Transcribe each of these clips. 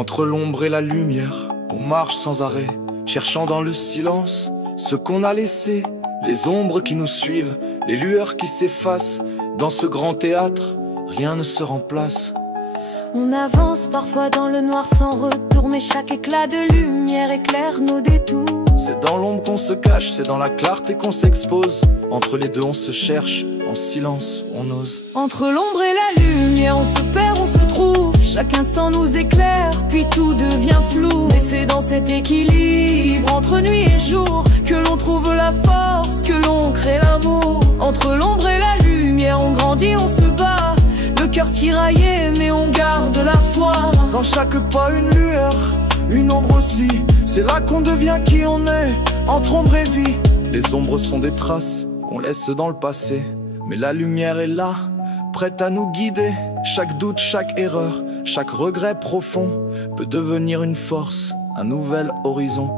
Entre l'ombre et la lumière, on marche sans arrêt, cherchant dans le silence ce qu'on a laissé. Les ombres qui nous suivent, les lueurs qui s'effacent. Dans ce grand théâtre, rien ne se remplace. On avance parfois dans le noir sans retour, mais chaque éclat de lumière éclaire nos détours. C'est dans l'ombre qu'on se cache, c'est dans la clarté qu'on s'expose. Entre les deux on se cherche, en silence on ose. Entre l'ombre et la lumière, on se perd, on se trouve. Chaque instant nous éclaire, puis tout devient flou. Mais c'est dans cet équilibre, entre nuit et jour, que l'on trouve la force, que l'on crée l'amour. Entre l'ombre et la lumière, on grandit, on se bat. Le cœur tiraillé, mais on garde la foi. Dans chaque pas une lueur, une ombre aussi. C'est là qu'on devient qui on est, entre ombre et vie. Les ombres sont des traces qu'on laisse dans le passé, mais la lumière est là, prête à nous guider. Chaque doute, chaque erreur, chaque regret profond peut devenir une force, un nouvel horizon.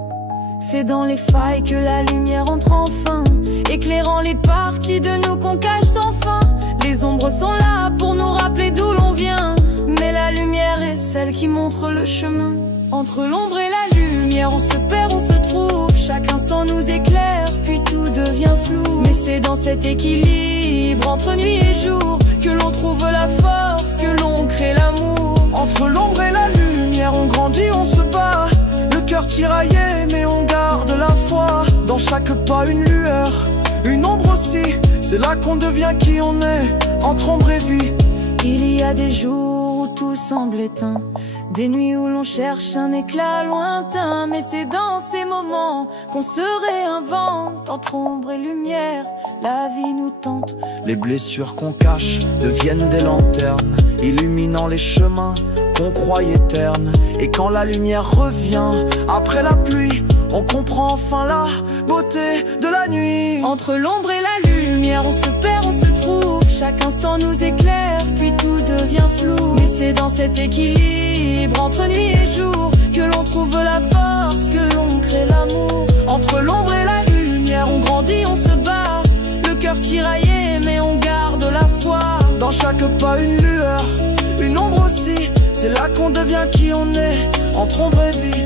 C'est dans les failles que la lumière entre enfin, éclairant les parties de nous qu'on cache sans fin. Les ombres sont là pour nous rappeler d'où l'on vient, mais la lumière est celle qui montre le chemin. Entre l'ombre et la lumière, on se perd, on se trouve. Chaque instant nous éclaire, puis tout devient flou. Mais c'est dans cet équilibre, entre nuit et jour, que l'on trouve la force, que l'on crée l'amour. Entre l'ombre et la lumière, on grandit, on se bat. Le cœur tiraillé, mais on garde la foi. Dans chaque pas une lueur, une ombre aussi. C'est là qu'on devient qui on est, entre ombre et vie. Il y a des jours où tout semble éteint, des nuits où l'on cherche un éclat lointain. Mais c'est dans ces moments qu'on se réinvente. Entre ombre et lumière, la vie nous tente. Les blessures qu'on cache deviennent des lanternes, illuminant les chemins qu'on croyait ternes. Et quand la lumière revient après la pluie, on comprend enfin la beauté de la nuit. Entre l'ombre et la lumière, on se perd, on se trouve. Chaque instant nous éclaire, puis tout devient flou. Mais c'est dans cet équilibre, entre nuit et jour, que l'on trouve la force, que l'on crée l'amour. Entre l'ombre et la lumière, on grandit, on se bat. Le cœur tiraillé, mais on garde la foi. Dans chaque pas une lueur, une ombre aussi. C'est là qu'on devient qui on est, entre ombre et vie.